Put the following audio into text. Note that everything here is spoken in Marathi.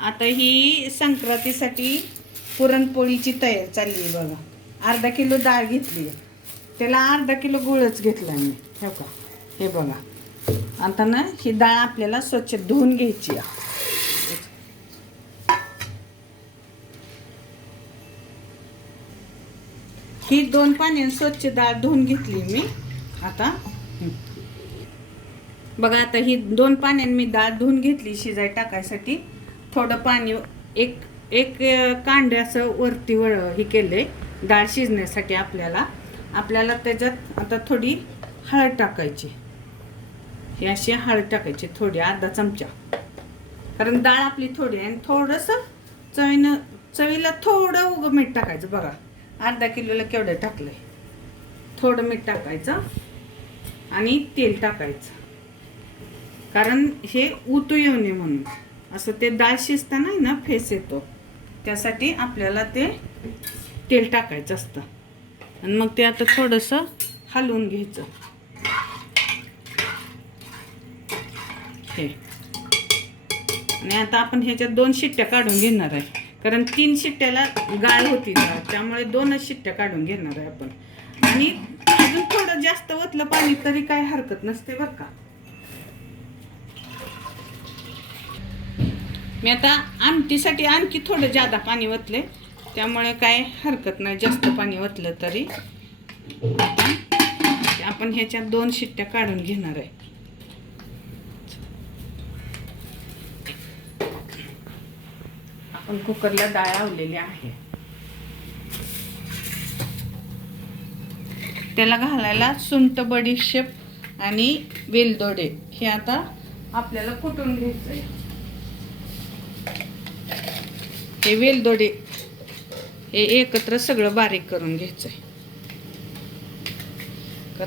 आता ही संक्रांतीसाठी पुरणपोळीची तयारी चालली आहे बघा. अर्धा किलो डाळ घेतली आहे, त्याला अर्धा किलो गुळच घेतला मी. हे का, हे बघा. आता ना ही डाळ आपल्याला स्वच्छ धुवून घ्यायची आहे. ही 2 पाण्याने स्वच्छ डाळ धुवून घेतली मी. आता बघा, आता ही 2 पाण्याने मी डाळ धुवून घेतली शिजाय टाकायसाठी. थोडं पाणी एक कांडे असं वरती हे केलंय डाळ शिजण्यासाठी. आपल्याला त्याच्यात आता थोडी हळद टाकायची. ही अशी हळद टाकायची थोडी, अर्धा चमचा, कारण डाळ आपली थोडी आहे. आणि थोडंसं चवीला थोडं मीठ टाकायचं. बघा अर्धा किलोला केवढं टाकलंय. थोडं मीठ टाकायचं आणि तेल टाकायचं, कारण हे उतू येऊ नये म्हणून. असं ते डाळ शिजताना ना फेस येतो, त्यासाठी आपल्याला ते तेल टाकायचं असतं. आणि मग ते आता थोडंसं हलवून घ्यायचं. हे आणि आता आपण ह्याच्यात 2 शिट्ट्या काढून घेणार आहे, कारण 3 शिट्ट्याला गाळ होती डाळ, त्यामुळे 2च शिट्ट्या काढून घेणार आहे आपण. आणि अजून थोडं जास्त ओतलं पाणी तरी काय हरकत नसते बरं का. मी आता आमटीसाठी आणखी थोडं जादा पाणी ओतले, त्यामुळे काय हरकत नाही जास्त पाणी ओतलं तरी. आपण ह्याच्यात 2 शिट्ट्या काढून घेणार आहे. आपण कुकरला डाळ लावलेली आहे, त्याला घालायला सुंठ, बडीशेप आणि वेलदोडे हे आता आपल्याला कुटून घ्यायचं आहे. हे वेलदोडे हे एकत्र सगळं बारीक करून घ्यायचं आहे.